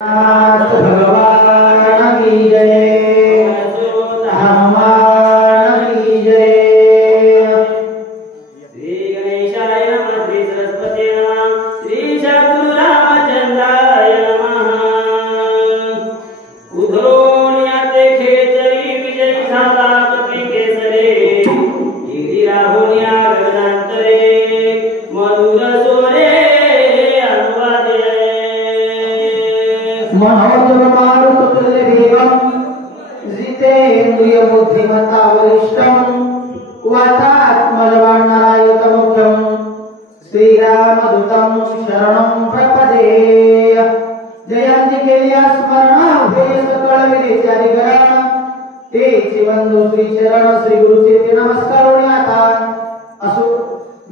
नाथ भगवान की जय, हनुमान की जय। श्री गणेशाय नमः, श्री सरस्वती नमः, श्री चतुरामचंद्राय नमः। उधोण्याते खेचरी विजयी झाला पृथ्वी केसरे, इति राहुल्या गगनांतरे मधुर सोरे अनुवादे। मनोजवमारुततुल्यवेगं जितेन्द्रिय बुद्धिमता वरिष्ठं वातात्मजवान्नरायतमुख्यं श्रीरामदूतं शरणं प्रपदे। जयंती केल्या स्मरण होय सकळ विचारी करा, तेचे बंधू श्री चरण श्री गुरुचे ते नमस्कार आता असो।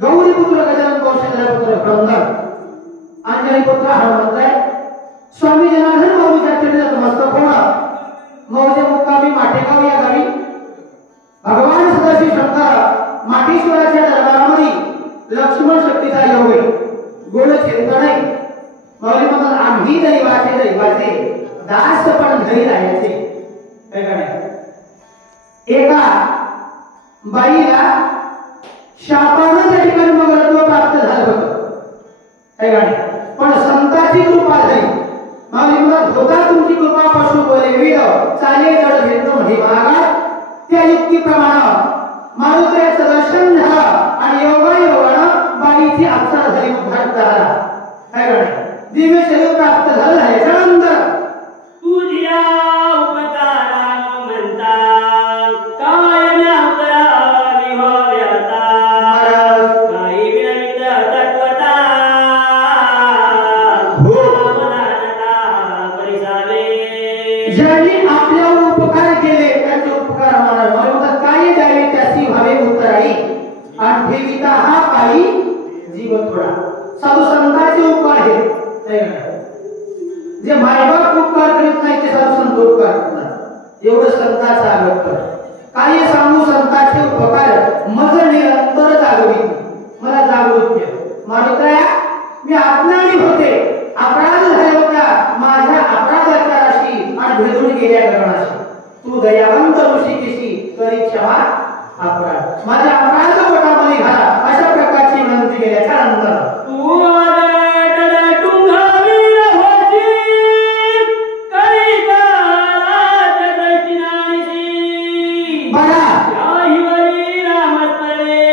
गौरीपुत्र गजानन कौशल्यपुत्र क्रंदन अंजनीपुत्र हनुमंत स्वामी जनार्दन बाबूच्या चरणात मस्तक होणं मौजे मुक्कामी माटेगाव या गावी भगवान सदाशिव शंकर माटेश्वराच्या दरबारामध्ये लक्ष्मण शक्तीचा योग आहे। गोड चिंतन आहे मौली म्हणतात आम्ही दैवाचे दास पण घरी राहायचे। काय काय एका बाईला शापानं त्या ठिकाणी मगरत्व प्राप्त झालं होतं। काय काय पण संताची कृपा झाली। माऊली म्हणतात होता तुमची कृपा पशु बोले विड चाले जड घेतो हे महाराज। त्या युक्तीप्रमाणे मारुतीचं दर्शन झालं आणि योगायोगानं बाईची अप्सरा झाली, उद्धार झाला। काय काय दिव्य शरीर प्राप्त झालं आहे। त्यानंतर तुझ्या उपकारानं म्हणता काय नवतरावी होव्याता, काही विनवित तत्वता ज्यांनी आपल्यावर उपकार केले त्यांचे उपकार मानावे। म्हणतात काही द्यावे त्याची भावे उतराई आणि ठेविता हा काही जीव थोडा। साधू संतांचे उपकार आहेत, जे मायबाप उपकार करीत नाही ते साधू संत उपकार करतात। एवढं संतांचं आगत कर काही सांगू संतांचे उपकार मज निरंतर जागवित मला जागृत केलं। मारुतया मी अज्ञानी होते, अपराध झाले होता, माझ्या अपराधाच्या राशी आणि भेदून गेल्या गगनाशी तू दयावंत ऋषिकेशी करी क्षमा अपराध माझ्या अपराध पोटामध्ये घाला, अशा प्रकारची विनंती केल्याच्या नंतर तू आदळ टुंगावीर होती करिता रात दर्शनानिसी बरा याही वरी रामस्मरे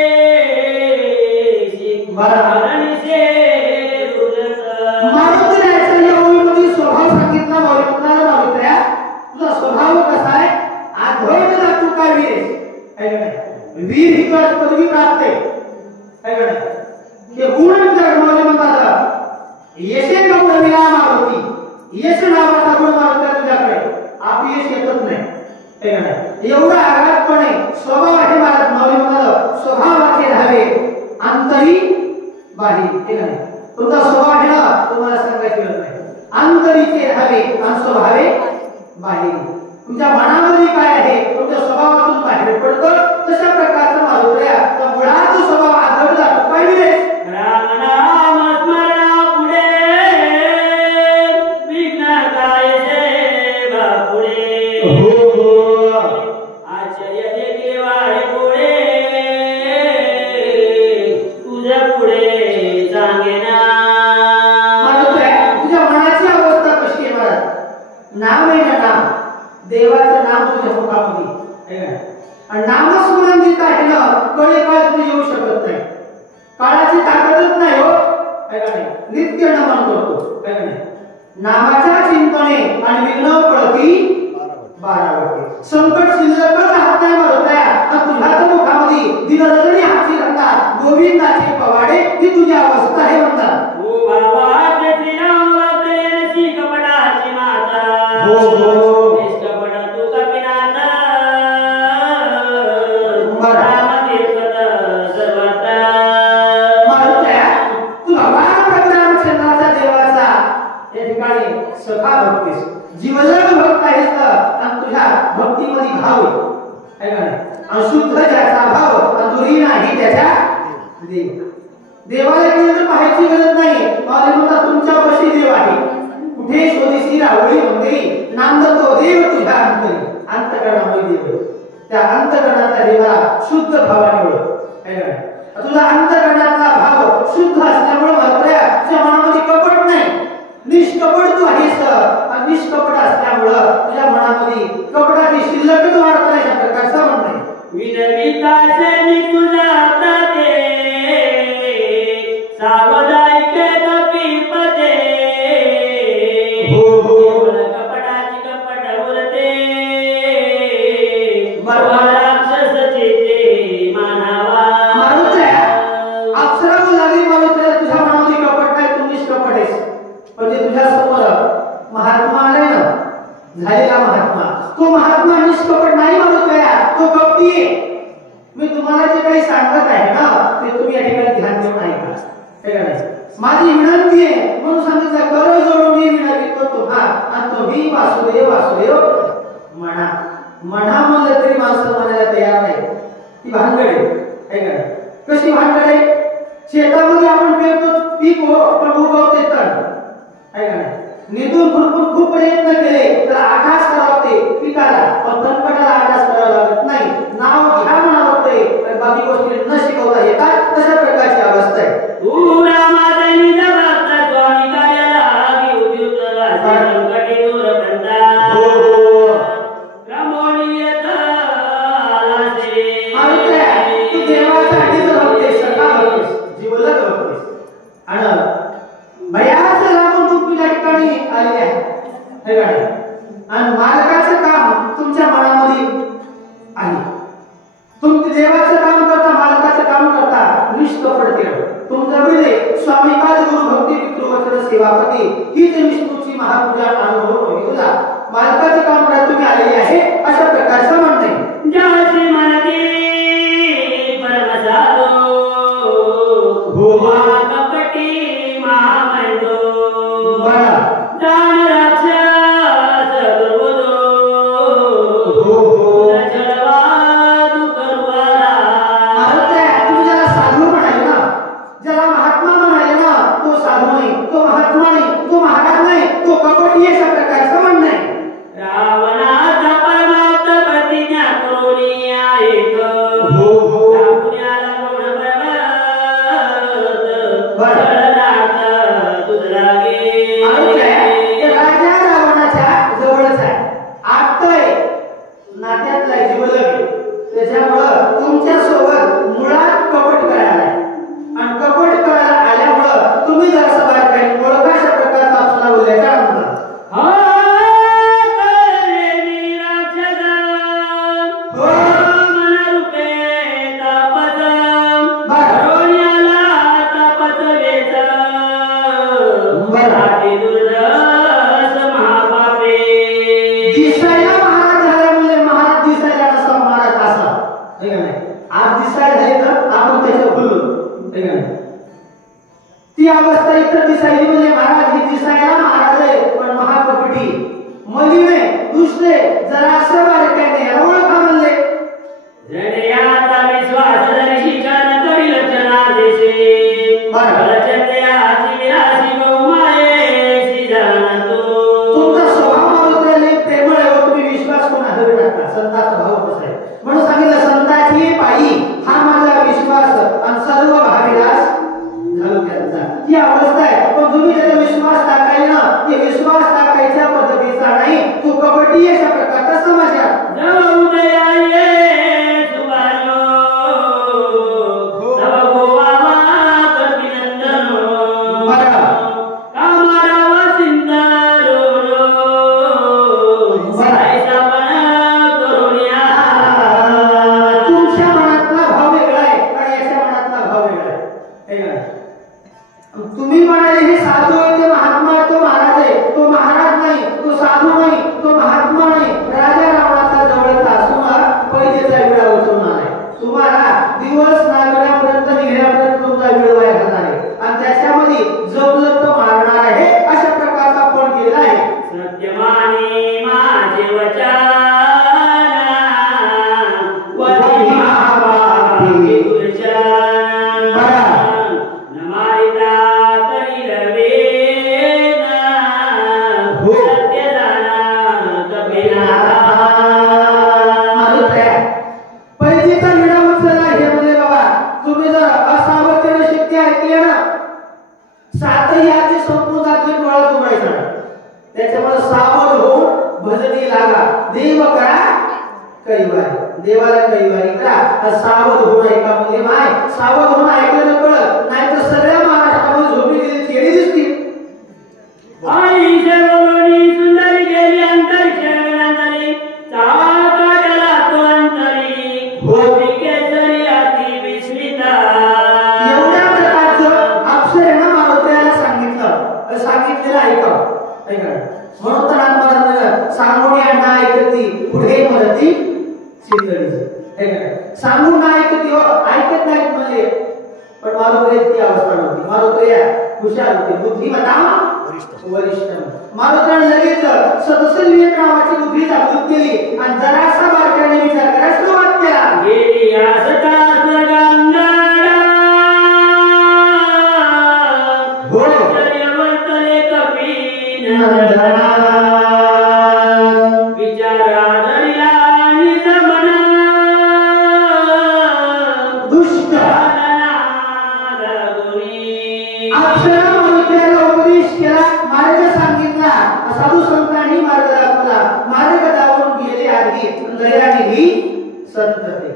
शिखरणिसे रुजत। मारुतीचा या ओळीमध्ये स्वभाव सांगितला। मारुतीया तुझा स्वभाव कसा आहे? आधोडला तू काय वीर आहेस? काय नाही वीर ही पदवी प्राप्त आहे। काय नाही हे गुण जगमाले म्हणतात येशे गौरविला मारुती, येश नावाचा गुण मारुतीला तुझ्याकडे अपयश येतच नाही। काय नाही एवढा आघातपणे स्वभाव आहे महाराज। माऊली म्हणतात स्वभावाचे धावे अंतरी बाहेर। ठीक आहे तुमचा स्वभाव आहे ना, तुम्हाला सांगायची गरज नाही। अंतरीचे धावे आणि स्वभावे बाहेर। तुमच्या मनामध्ये काय आहे तुमच्या स्वभावातून बाहेर पडतं। तशा प्रकारचा मारुतया तो मुळात स्वभाव आदळला काय विरेस राम नाम स्मरणा पुढे विघ्न काय सेवा पुढे। आश्चर्य जे केवाळे पुढे तुझ्या पुढे सांगेना। मारुतया तुझ्या मनाची अवस्था कशी आहे महाराज? नाम आहे ना नाम, देवाचं नाम तुझ्या मुखामध्ये आणि नामस्मरण जित आहे ना कळे काळ तू येऊ शकत नाही। काळाची ताकदच नाही हो। काय नाही नित्य नमन करतो। काय नाही नामाच्या चिंतने आणि विघ्न पडती 12 वाटे। संकट शिल्लकच राहत नाही मारुतया, तर तुझ्या तर मुखामध्ये दिनरजनी हाती राहतात गोविंदाचे पवाडे ही तुझी अवस्था आहे म्हणतात। ओ भावाचे श्रीराम प्रेरसी कपटाची माता, हो हो निष्कपट तू कपिनाथ बरं रामतीर्थ सर्वत्र। मारुतया तू भगवान रामचंद्राचा देवाचा या ठिकाणी सखा भक्तीस जीवलग भक्त आहेस आणि तुझ्या भक्तीमध्ये भाव आहे का नाही? आणि शुद्ध ज्याचा भाव आणि दुरी नाही त्याच्या देव। देवाला पाहायची गरज नाही। मला म्हणतात तुमच्या पशी देव आहे, कुठे शोधीसी रावळी मंदिरी नांदतो देव तुझ्या अंतरी अंतकरणामध्ये देव त्या अंतकरणातल्या देवाला शुद्ध भावाने ओळख आहे का तुझा अंतकरणातला भाव शुद्ध असल्यामुळे मात्र तुझ्या मनामध्ये कपट नाही निष्कपट तू आहेस आणि निष्कपट असल्यामुळे तुझ्या मनामध्ये कपटाची शिल्लकच वाढत नाही अशा प्रकारचं म्हणणं विनविताचे मी तुझा प्रते सावधाईके कपीपते कपटाची कपट उरते राक्षस चेते मानावा अप्सरा लागली मारुत्र्या तुझ्या मनामध्ये कपट नाही तू निष्कपट आहेस पण ते तुझ्या समोर महात्मा आलाय ना झालेला महात्मा तो महात्मा निष्कपट नाही मारुत्र्या तो कपटी आहे मी तुम्हाला जे काही सांगत आहे ना ते तुम्ही या ठिकाणी ध्यान देऊन ऐका माझी विनंती आहे म्हणून सांगितलं कर जोडून मी विनंती करतो हा आणि तुम्ही वासुदेव वासुदेव म्हणा म्हणा म्हणलं तरी माणसं म्हणायला तयार नाही ती भानगड आहे कशी भानगड आहे शेतामध्ये आपण पेरतो पीक पण उगवते तण आहे का नाही निधून भरपूर खूप प्रयत्न केले तर आकाश करावा लागते पिकाला पण तणकटाला आकाश करावा लागत नाही नाव घ्या म्हणावं लागते पण बाकी गोष्टी न शिकवता येतात तशा प्रकारची अवस्था आहे आणि मालकाचं काम तुमच्या मनामध्ये आहे तुम्ही देवाचं काम करता मालकाचं काम करता निष्कपट तुमचं वेळे स्वामी काल गुरु भक्ती पितृवचन सेवापती हीच विष्णूची महापूजा अनुभव होईल तुला मालकाचं काम करत तुम्ही आलेले आहे अशा प्रकारचं म्हणणे ज्याची मनती परमसाधो हो कपटी महामंदो बरं दान राक्षस प्रबोधो हो जलवादु करवाला तुम्ही ज्याला साधू म्हणाले ना ज्याला महात्मा म्हणाले ना तो साधू नाही तो महात्मा नाही तो महाराज नाही तो कपटी अशा प्रकारचं म्हणणं आहे रावणाचा परमार्थ प्रतिज्ञा करून आहेत हो पुण्याला कोण पर्वत तुझला गे राजा रावणाच्या जवळच आहे आत्ताय नात्यातला जीवलग त्याच्यामुळं तुमच्या सोबत मुळात कपट करायला आणि कपट करायला आल्यामुळं तुम्ही जरासं बाहेर काही ओळखा अशा प्रकारचा आपला उल्लेख म्हणतात दिसायला महाराज झाल्यामुळे महाराज दिसायला नसा महाराज असा आज दिसायला झाले तर आपण त्याच्या बोलू ती अवस्था इथं दिसायली म्हणजे महाराज ही दिसायला महाराज आहे पण महाकपटी मलिने दुसरे जरा असं बारकाईने ओळखा म्हणले जडयाचा विश्वास दर्शिकन करील जनादेशे परचंद्याची विरासी बहुमायेसी जाणतो तुमचा स्वभाव मारुत्र्याने प्रेमळ आहे तुम्ही विश्वास कोणावर टाकता संताचा भाव कसा आहे म्हणून सांगितलं संताची पायी हा माझा विश्वास आणि सर्व भाविदास झालो त्यांचा ही अवस्था आहे पण तुम्ही त्याचा विश्वास टाकायला ना ते विश्वास टाकायच्या पद्धतीचा नाही तो कपटी अशा प्रकारचा समाज आहे जव उदया ये सुबानो तव गोवावा कपिनंदनो कामारा वसिंदरो सायसा पण करुण्या तुमच्या मनातला भाव वेगळा आहे आणि याच्या मनातला भाव वेगळा आहे तुम्ही म्हणाले हे साधू आहे ते महात्मा आहे तो महाराज आहे तो महाराज नाही तो साधू नाही तो महात्मा नाही राजा रावणाचा जवळचा असून पैजेचा वेळा उचलून आलाय तुम्हाला दिवस नागण्यापर्यंत निघण्यापर्यंत तुमचा वेळ वाया घालणार आहे आणि त्याच्यामध्ये जपलं तर मारणार आहे अशा प्रकारचा पण केलेला आहे सत्यमाने माझे वचन वधी महाभागे गुरुचरण नमारिता करील वेद त्याच्यामुळे सावध होऊन भजनी लागा. देव करा कैवारी, देवाला कैवारी करा. सावध होऊन ऐका म्हणजे माय सावध होऊन ऐकलं कळत नाही तर सगळ्या महाराष्ट्रामध्ये झोपी गेली खेळी दिसतील. आई जगोनी सुंदर गेली अंतर खेळणारी चाकाला तो अंतरी होती केसरी अति विस्मिता. एवढ्या प्रकारचं अक्षर आहे ना मारुतीला सांगितलेलं ऐकावं. म्हणून तर आत्मरात्र सांगून यांना ऐकती पुढे मरती चिंतळीची. सांगून ना ऐकती हो ऐकत नाहीत म्हणजे. पण मारुतीची अवस्था नव्हती. मारुती हुशार होते, बुद्धिमत्ता वरिष्ठ. मारुतीने लगेच सदस्य नावाची बुद्धी जागृत केली आणि जरासा बारकाईने विचार करायला सुरुवात केला. गेली आसता गंगाडा हो चर्यवर्तले कपीन नंदना विचारा धरिला निजमन दुष्ट अक्षराला उपदेश केला, मार्ग सांगितला, साधू संतांनी मार्ग दाखवला. मार्ग दाखवून गेले आधी दयानिधी संत ते.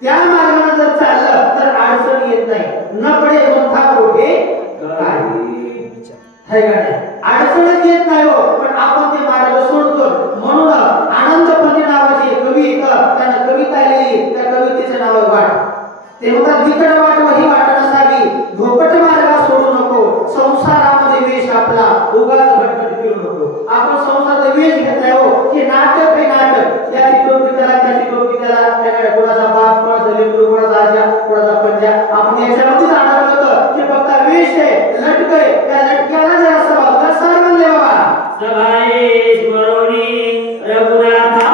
त्या मार्गाने जर चाललं तर अडचण येत नाही. न पडे मोठा कोठे काय है का नाही. अडचणच येत नाही हो. पण आपण ते मार्ग सोडतो. म्हणून आनंदपती नावाचे कवी त्यानं कविता लिहिली. त्या कवितेचं नाव वाट. ते म्हणतात विकट वाट वही वाट नसावी, धोपट मार्ग सोडू नको, संसारामध्ये वेश आपला उगाच भटकत फिरू नको. आपण संसाराचा वेश घेतलाय हो. हे नाटक हे नाटक. याची टोपी त्याला त्याची टोपी त्याला, त्याकडे कोणाचा बाप कोणाचा लेकरू कोणाचा आजा कोणाचा पंजा. आपण याच्यामध्येच अडकलो होतं. हे फक्त वेश आहे लटक आहे. त्या लटक्याला जर असं बाबा सार म्हणले बाबा सभाई स्मरोणी रघुनाथा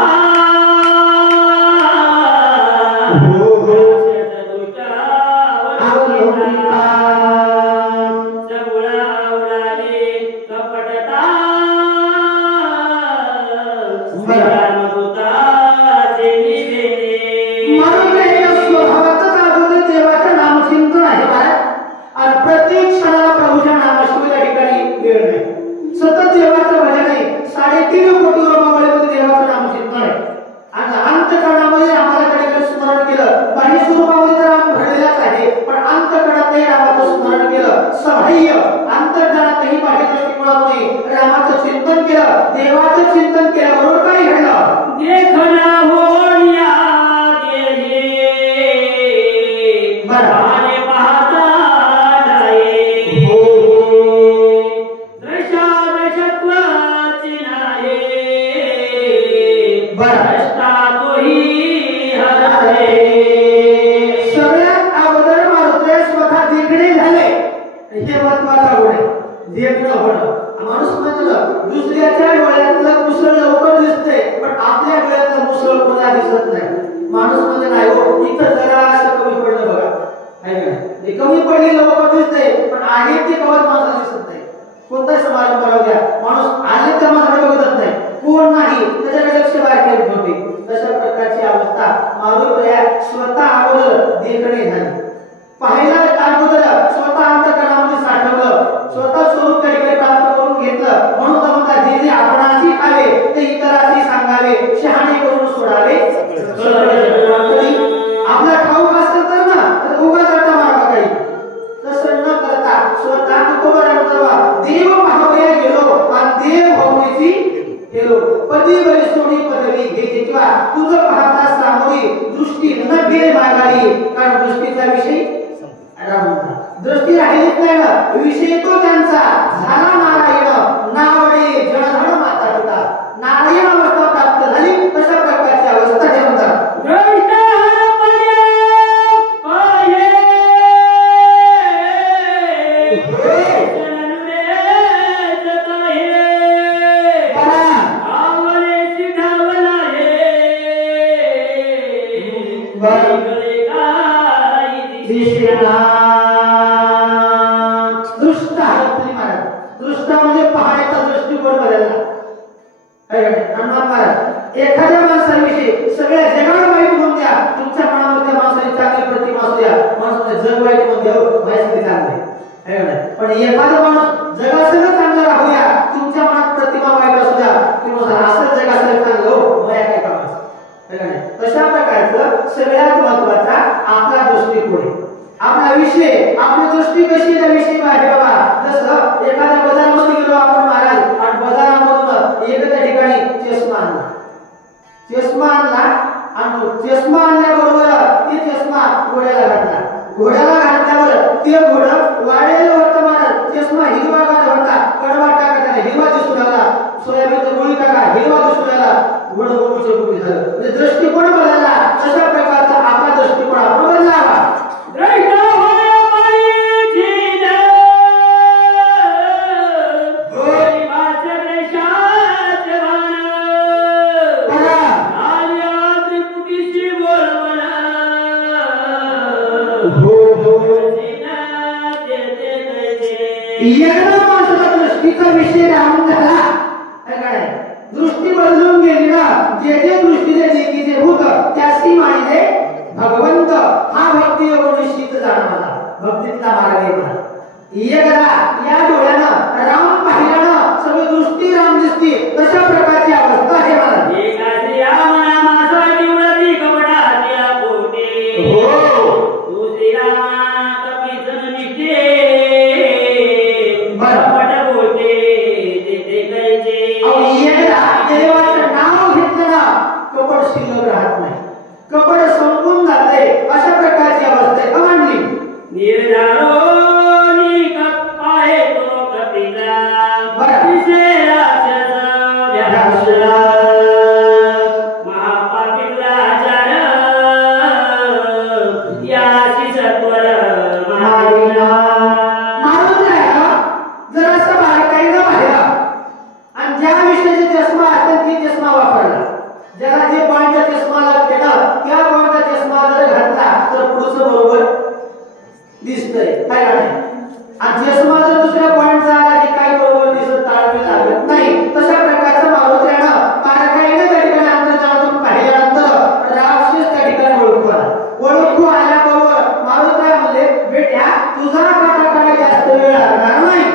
देवाचं चिंतन केल्याबरोबर काय घडलं. देखना होण्या गेले बराने पाहता जाये हो दशादशत्वाची नाये बरं तोही हरले. सगळ्यात अगोदर मारुती स्वतः देखणे झाले. हे महत्वाचा गुण आहे. देखणं होणं. माणूस म्हणतो दुसऱ्याच्या डोळ्यातलं मुसळ लवकर दिसते पण आपल्या डोळ्यातलं मुसळ कोणाला दिसत नाही. माणूस म्हणजे नाही हो इथं जरा असं कमी पडलं बघा नाही का. हे कमी पडली लवकर दिसते पण आहे ते कवर माणसाला दिसत नाही. कोणताही समारंभ राहू द्या माणूस आले तर माणसाला बघतच नाही. कोण नाही त्याच्याकडे लक्ष बाहेर ठेवत होते. तशा प्रकारची अवस्था मारुती स्वतः अगोदर देखणे झाली. पाहिला अगोदर स्वतः अंतःकरणामध्ये साठवलं. स्वतः स्वरूप काही प्राप्त करून घेतलं. म्हणून तर म्हणतात जे जे आपणाशी खावे ते इतरांशी सांगावे, शहाणे करून सोडावे. आपला ठाऊक असेल तर ना तर उगाच वाटा मागा काही तसं न करता स्वतः देव पाहावया गेलो आणि देव भोवतीची गेलो. पदी बरी सोडी पदवी घे किंवा तुझं पाहता सामोरी दृष्टी न घे मागारी. कारण दृष्टीचा विषय दृष्टी राहिलीच नाही ना. विषय तो त्यांचा झाला नारायण नावडे जळधळ माता पिता. नारायण अवस्था प्राप्त झाली. तशा प्रकारची अवस्था हे म्हणतात. एखाद्या माणसाविषयी सगळ्या जगाला वाईट म्हणून द्या. तुमच्या मनामध्ये माणसाची चांगली प्रतिमा असू द्या. माणसाने जग वाईट म्हणून द्या माझ्यासाठी चांगले. पण एखादा माणूस जगासह चांगला राहूया तुमच्या मनात प्रतिमा आणला. चष्मा आणला आणि चष्मा आणल्याबरोबर ते चष्मा घोड्याला घातला. घोड्याला घातल्यावर ते घोडं वाढलेलं होतं. महाराज चष्मा हिरवा होता, कडवा टाका हिरवा दिसू लागला, सोयाबीनचा गोळी टाका हिरवा दिसू लागला. घोडं गोळीचे गोळी झालं. म्हणजे दृष्टिकोन बदलला. अशा प्रकारचा आपला दृष्टिकोन आपण बदलावा. एकदा माणसाचा दृष्टीचा विषय राहून झाला काय दृष्टी बदलून गेली ना. जे जे दृष्टीचे लेकीचे भूत त्यासी मानिले भगवंत. हा भक्ती योग निश्चित जाणवला. भक्तीतला मार्ग आहे मला. एकदा या डोळ्यानं राम पाहिल्यानं सगळी दृष्टी राम दिसती. तशा प्रकारची अवस्था आहे मला. कपड संपून जाते. अशा प्रकारची अवस्था आहे मांडली. जरासा बारकाईनं पाहिला आणि ज्या विषयाचे चष्मा असतात ती चष्मा वापरला. ज्याला जे पॉईंटचा चष्मा लागते ना त्या पॉईंटचा चष्मा जर घातला तर पुढचं बरोबर दिसतंय काय नाही. आणि चष्मा जर दुसऱ्या पॉईंटचा आला की काही बरोबर दिसत ताळमेळ लागत नाही. तशा प्रकारचं मारुतीनं बारकाईनं त्या ठिकाणी अंतर्जाळातून पाहिल्यानंतर राक्षस त्या ठिकाणी ओळखू आल्याबरोबर मारुतीला म्हणले बेट्या तुझा काटा जास्त वेळ लागणार नाही.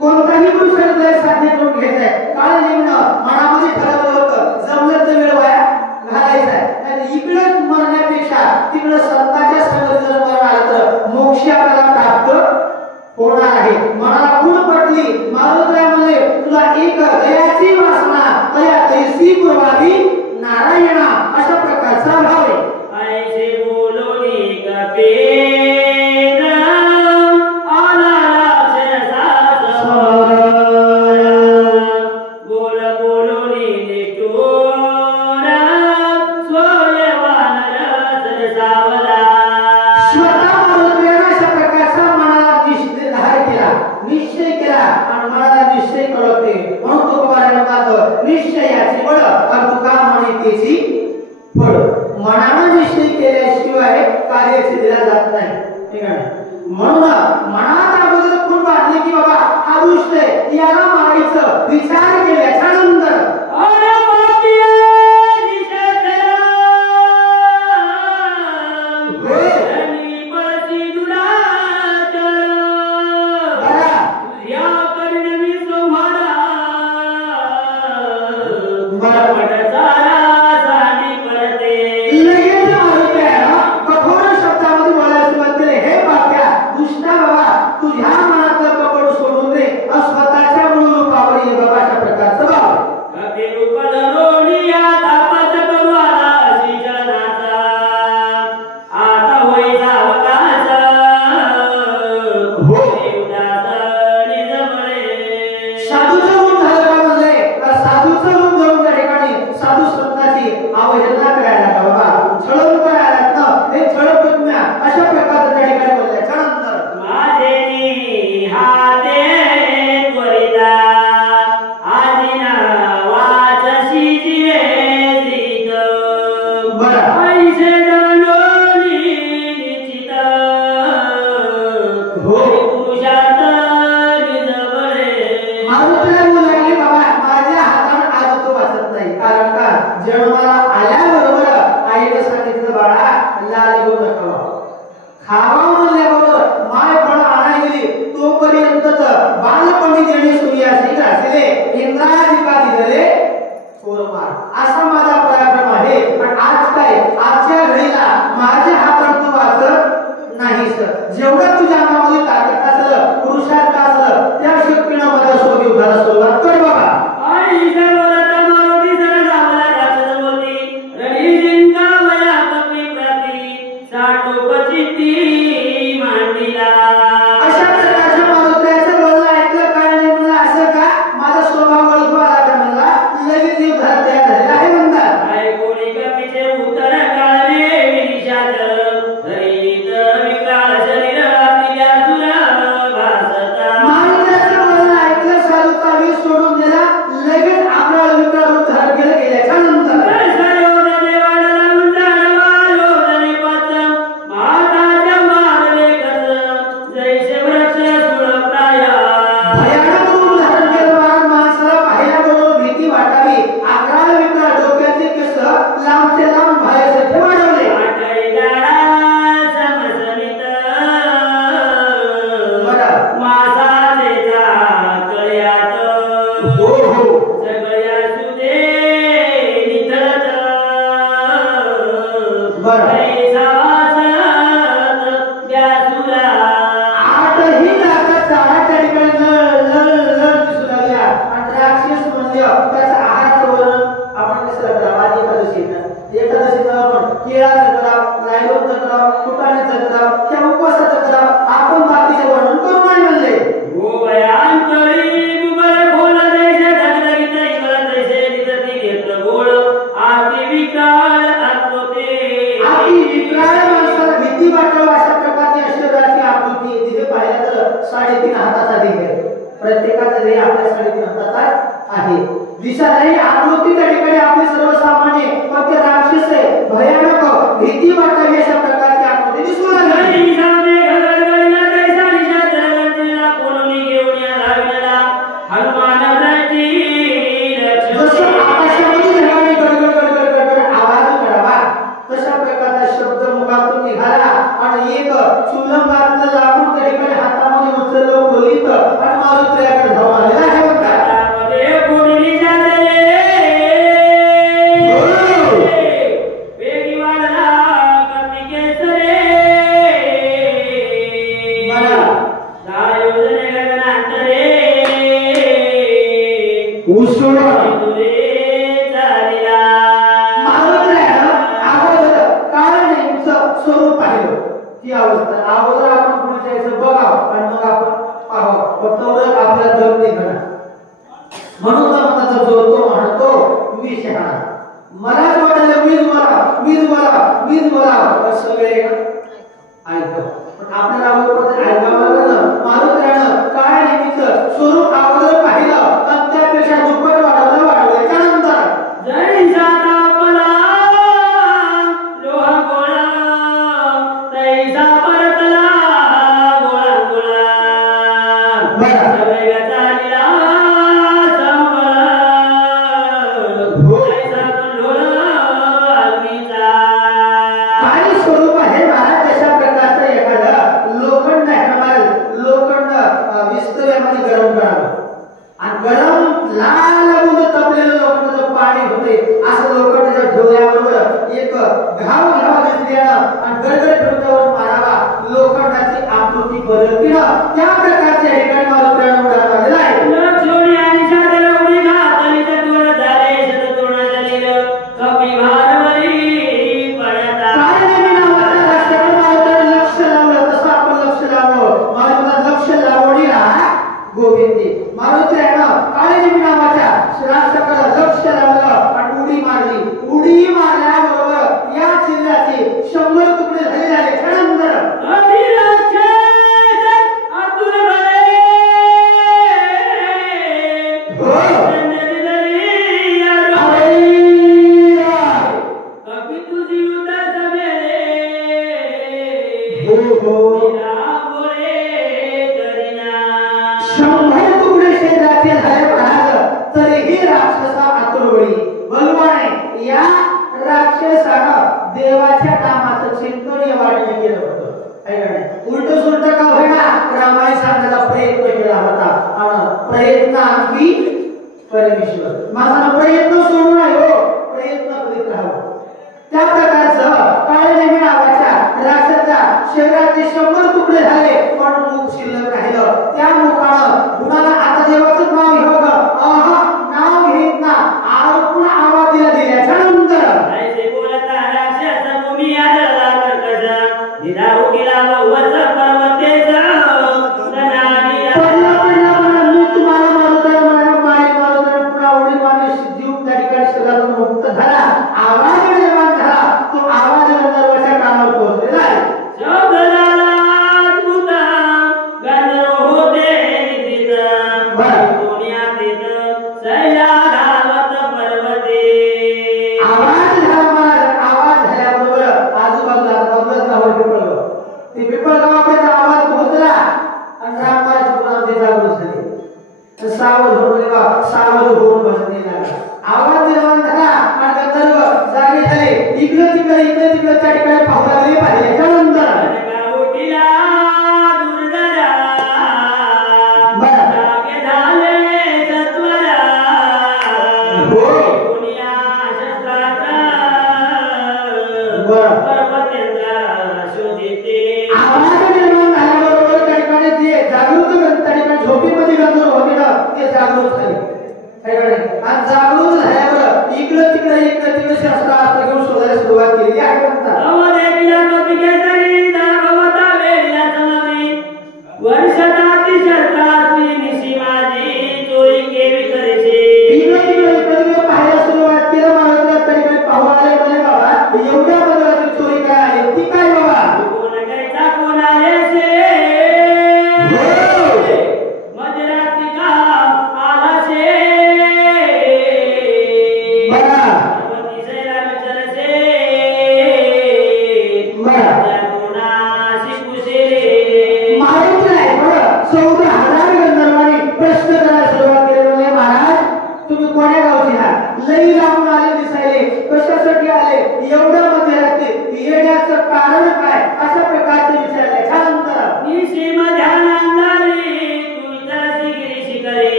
कोणताही पुरुषार्थ साध्य करून घ्यायचंय. काळ निघणं मनामध्ये ठरवलं होतं. जमलं तर वेळ वाया घालायचाय. आणि इकडं मरण्यापेक्षा तिकडं संतांच्या संगतीत जर मरण आलं तर मोक्ष आपल्याला प्राप्त होणार आहे. मनाला खूण पडली. मारुतीला म्हणले तुला एक दयाची वासना तया तैसी पुरवावी नारायणा. अशा प्रकारचा भाव आहे. निश्चयाची बळ आणि तुका मानितेची फळ. मनानं निश्चय केल्याशिवाय कार्य सिद्धीला जात नाही. ठीक आहे. म्हणून मनात अगोदर खून बांधले की बाबा हा दुष्ट आहे याला मारायचं विचार केल्याच्या नंतर कठोर शब्दामध्ये बोलायला सुरुवात केली. हे बाप्या दुष्टा बाबा तुझ्या मनातलं कपड सोडून दे. स्वतःच्या मूळ रूपावर ये बाबा. अशा प्रकारचं भाव साधूचं रूप झालं का म्हणले साधूचं रूप घेऊन त्या ठिकाणी साधू संतांची अवहेलना करायला बाबा छळून करायला हे छळ अशा प्रकारचं त्या ठिकाणी बोलल्याच्या नंतर अशा प्रकारच्या मारुत्र्याचं बोलणं ऐकलं काळाने म्हणलं असं का माझा स्वभाव ओळखू आला का म्हणला लगेच जीव घरात तयार झालेला आहे म्हणतात मारुत्र्याचं बोलणं ऐकलं साधूचा वीज सोडून दिला लगेच आपला विकार रूप धारण केलं गेल्याच्या नंतर भयानक रूप धारण केलं महाराज माणसाला पाहिल्याबरोबर भीती वाटावी आकाळ विकार डोक्याचे केस लांबचे लांब बाहेरचे वाढवले हो हो आठही लाखाचा आठ ठिकाणी दिसू लागल्या आणि राक्षस म्हणजे त्याचा आहाराचं वर्णन आपण कसं करावं आज एकादशीला आपण केळाचं करावं रायलोचं करावं फुटाण्याचं करावं त्या उपवासाचं करावं आपण बाकीचे वर्णन करू नाही म्हणले आपली विक्राळ माणसाला भीती वाटावं अशा प्रकारची शरीराची आकृती तिथे पाहिलं तर 3.5 हाताचा देह आहे प्रत्येकाचा देह आपल्या 3.5 हाताचा आहे दिसायलाही आकृती त्या ठिकाणी आपली सर्वसामान्य पण ते राक्षस आहे भयानक भीती वाटावी अशा प्रकारची आकृती दिसू लागली जसं आकाशामध्ये ढगाने गडगड आवाज करावा तशा प्रकारचा शब्द मुखातून निघाला आणि एक चुलंगातलं लाकूड त्या ठिकाणी हातामध्ये उचललं खोलीत आणि मारुत्र्याकडे धावून आलेला आहे बघा स्वरूप पाहिलं ती अवस्था अगोदर आपण पुढे जायचं बघावं आणि मग आपण पाहावं फक्त आपल्या दम नाही म्हणा म्हणून तर म्हणतात जो तो म्हणतो मी शहाणा मलाच वाटायला मीच बोला सगळे ऐकव पण आपल्याला अगोदर ऐकावं लागलं ना मारुत्र्यानं काय नेहमीच स्वरूप अगोदर पाहिलं आणि त्यापेक्षा दुप्पट वाढवलं त्यानंतर जय जाता त्या प्रकारच्या ठिकाणी मारुत्र्यानं उडाला आलेला आहे गोविंदी मारुत्र्यानं काळेदेवी नावाच्या राक्षसाकडे लक्ष लावलं आणि उडी मारल्याबरोबर या चिल्ल्याचे 100 तुकडे झाले त्यानंतर या राक्षसानं देवाच्या नामाचं चिंतन वाढलं केलं होतं उलट सुलट का होईना रामायण सांगण्याचा प्रयत्न केला होता आणि प्रयत्न आणखी परमेश्वर माझा प्रयत्न सोडू नये हो प्रयत्न करीत राहावं त्या प्रकारचं काळेदेवी नावाच्या राक्षसाच्या शरीराचे 100 तुकडे झाले पण मुख शिल्लक राहिलं त्या मुखानं कुणाला आता देवाचं नाव घ्यावं नाव घेत ना पुन्हा आवाज दिल्याच्या नंतर निधारू केला पर्वत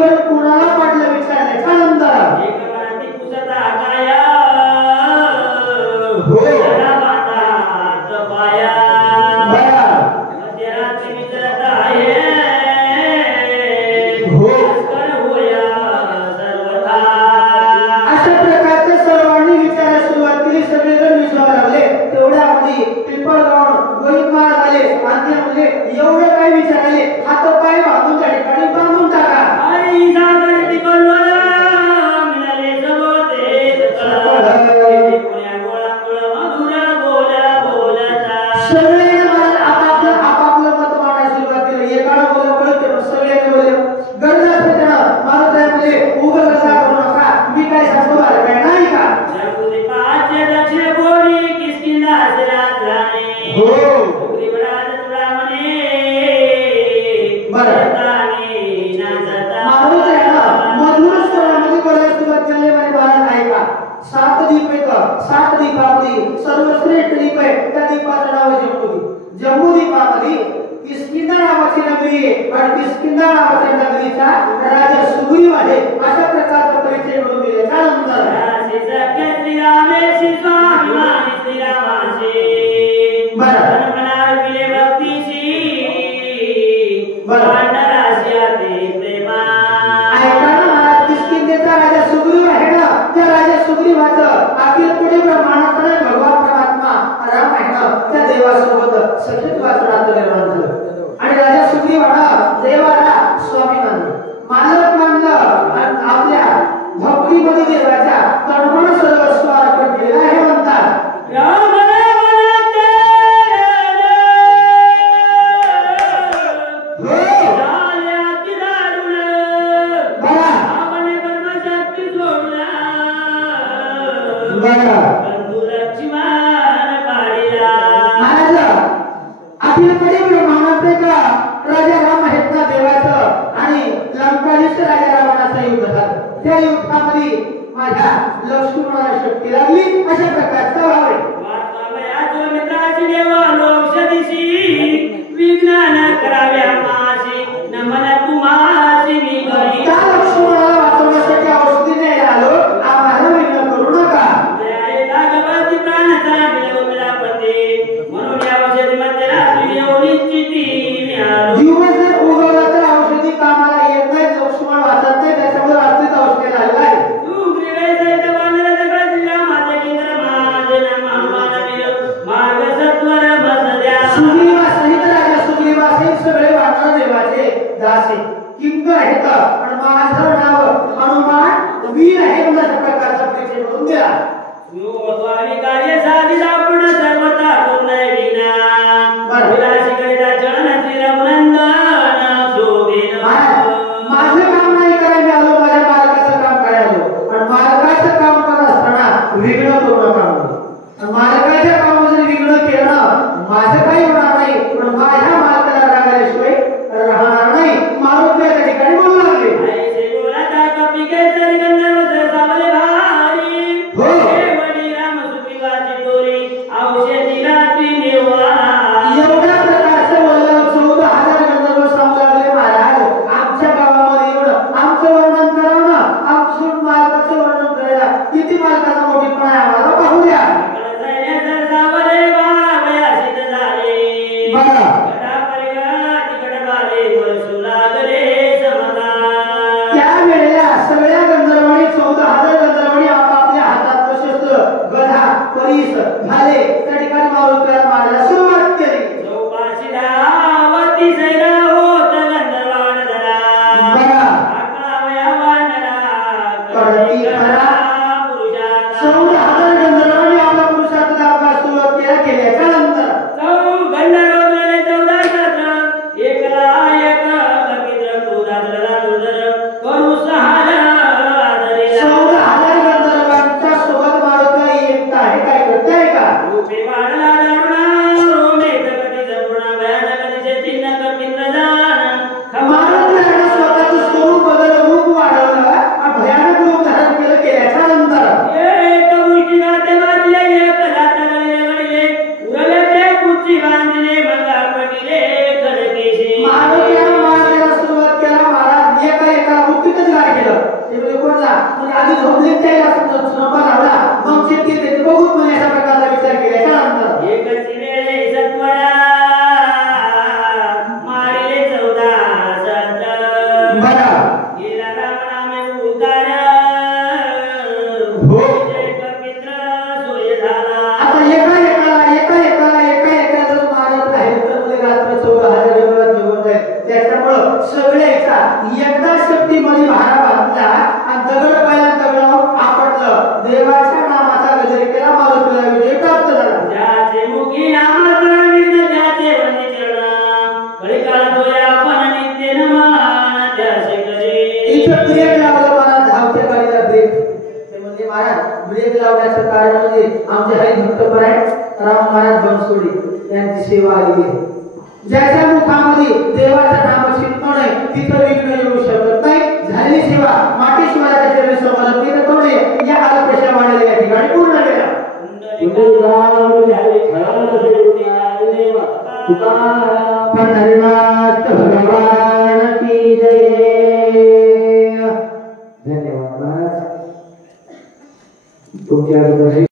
बर कुणाला पाडलं विचारण्याच्या नंतर एक मनाती पुसता काया हो. जरा मातात पाया बरा मध्यरात्री विचारत आहे हो. कर होया सर्वथा अशा प्रकारचे सर्वांनी विचारायला सुरुवात केली. सगळेजण विचारायला लागले. तेवढ्यामध्ये पिंपळगाव गोविंदमाळ आले आणि ते म्हणले एवढे काय विचारायले हात पाय बांधून त्या ठिकाणी बांधून टाका. आई सागर तिकोलवाला मिळाले जवते सकाळ कोण्या गोळा गोळा मधुरा बोला बोलता सगळे आपापलं मत मांडायला सुरुवात केली. एकाला बोललं कळते सगळे बोलले गरज असते त्यानं मला त्या म्हणजे उभं कसा करू नका मी काय सांगतो मला काय नाही का जगुदी पाचे दक्षिण बोरी किसकिंदा हसरात राणे हो. उग्रीवराज तुळामणे बरं. ताने नाचता माणूस आहे ना मधुर स्वरामध्ये बोलायला सुरुवात केली. म्हणजे महाराज ऐका 7 दीप आहेत. 7 दीपापैकी सर्वश्रेष्ठ दीप आहे त्या दीपाचं नाव आहे जम्बूद्वीप. जम्बूद्वीपामध्ये किष्किंधा नावाची नगरी आहे आणि किष्किंधा नावाच्या नगरीचा राजा सुग्रीव आहे. अशा प्रकारचा परिचय करून दिले. त्यानंतर राशी सख्य श्रीरामेशी स्वाभिमानी श्रीरामाशी बरं. मनार पिले भक्तीशी बरं. पांडराशी आते प्रेमा ऐका ना महाराज किष्किंधेचा राजा सुग्रीव आहे ना त्या राजा सुग्रीवाचं अखिल पुढे ब्रह्मांडाकडे भगवान परमात्मा राम आहे ना त्या देवासोबत सखीत्वाचं नातं निर्माण झालं. आणि राजा सुग्रीवानं देवाला स्वामी मानलं मालक मानलं आणि आपल्या भक्तीमध्ये देवाच्या तळमळ सर्वस्व अर्पण केलेलं आहे म्हणतात. राम हो. राल्याती लाडून बघा आपणे ब्रह्मशक्ती सोडून बघा बंधू लक्ष्मण पाडिला महाराज अखिल पुढे ब्रह्मांडाचे का राजा राम आहेत ना देवाचं आणि लंकाधीश राजा रावणाचं युद्ध झालं. त्या युद्धामध्ये माझ्या लक्ष्मणाला शक्ती लागली. अशा प्रकारचा भाव आहे. वाचवावयाचो मित्राची देवानो औषधीशी विज्ञान कराव्या माशी नमन तुम्हासी मी घरी त्या लक्ष्मणाला वाचवण्यासाठी औषधी द्यायला आलो. आम्हाला विघ्न करू नका. दयाळेला गवाती प्राणाचा मिळव मिळापते म्हणून या औषधीमध्ये रात्री एवढी स्थिती मिळालो दिवस जर उगवला तर औषधी कामाला येत नाही. लक्ष्मण वाचत नाही त्याच्यामुळे रात्रीच औषधी लागलं आहे. तू ग्रीवे सहित बांधला सगळा श्रीरामाचे किंकर माझे नाम हनुमान वीर मार्ग सत्वर बसल्या सुग्रीवा सहित राजा सुग्रीवा सहित सगळे वानर देवाचे दास आहेत. किंकर आहेत पण माझं नाव हनुमान वीर आहे. अशा प्रकारचा परिचय करून दिला. स्वामी कार्य साधी आपण सर्वता पूर्ण विना बरं. विलासी करिता चरण श्री रघुनंदन शोभेन माझं काम नाही करायला आलो. माझ्या मालकाचं काम करायला आलो. पण मालकाचं काम करत असताना विघ्न करू नका. मालकाच्या कामात जर विघ्न केलं ना माझं काही होणार नाही. पण माझ्या मालकाला रागाल्याशिवाय राहणार नाही. मारुती त्या ठिकाणी बोलू लागले. ऐसे बोलाता कपी केसरी गंधर्व सावले भारी हो. हे वडी राम सुग्रीवाची तोरी औषधी रात्री निवारा एवढ्या प्रकारचं बोललं 14,000 गंधर्व सांगू लागले. महाराज आमच्या गावामध्ये एवढं आमचं वर्णन करावं ना. आमचं मालकाचं वर्णन करायला किती मालकाचा मोठेपणा आहे आम्हाला पाहू द्या. सावले वावयासित झाले बघा गडा परिगा तिकड बाले वसू लागले समता त्या वेळेला सगळ्या गंधर्वांनी 14,000 गंधर्वांनी आपापल्या हातात शस्त्र गदा परीस झाले त्या ठिकाणी मारुतीला मारायला सुरुवात केली. चौपाशी धावती सैरा होत गंधर्वाण धरा बघा अकराव्या वानरा कडवी खरा पुरुषाचा 14,000 गंधर्वांनी आपला पुरुषार्थ अभ्यास सुरुवात केल्याच्या नंतर चौ गंधर्वले 14 शास्त्र एकला एक कपित्र क्रोधाद्रला दुर्धर करू सहार आदरिला 14,000 गंधर्वांच्या सोबत मारुती एकटा आहे. काय करताय का रूपे म्हणजे आधी झोपले त्याला नंबर लावला मग चेक केले ते बघून म्हणजे अशा प्रकारचा विचार केल्याच्या नंतर एकच वेळे सत्वरा मारिले 14 सत्र बरा गेला राम नामे उकार हो एक मित्र सोय झाला आता एका जर मारत आहे तर मध्ये रात्र 14,000 वेळा निघून जाईल त्याच्यामुळं सगळ्याचा एकदा शक्तीमध्ये भारा बांधला आणि दगड पहिला दगडावर आपटलं देवाच्या नामाचा गजर केला मारुतीला विजय प्राप्त झाला ज्याचे मुखी नामस्मरण निघ्न त्याचे वंदी चरण कलिकाल जोया आपण नित्य नमन त्याचे करे इथं ब्रेक लावला मला धावत्या गाडीला ब्रेक ते म्हणजे महाराज ब्रेक लावण्याचं कारण म्हणजे आमचे हरी भक्तपरायण राम महाराज बनसोडे यांची सेवा आली आहे ज्याच्या मुखामध्ये देवाचं नाम चिंतन आहे तिथं विघ्न येऊ शकत नाही झालेली सेवा माटेश्वराच्या चरणी समर्पित करणे या अल्पशा वाढलेल्या या ठिकाणी पूर्ण केला पंढरीनाथ भगवान की जय धन्यवाद महाराज तुमच्या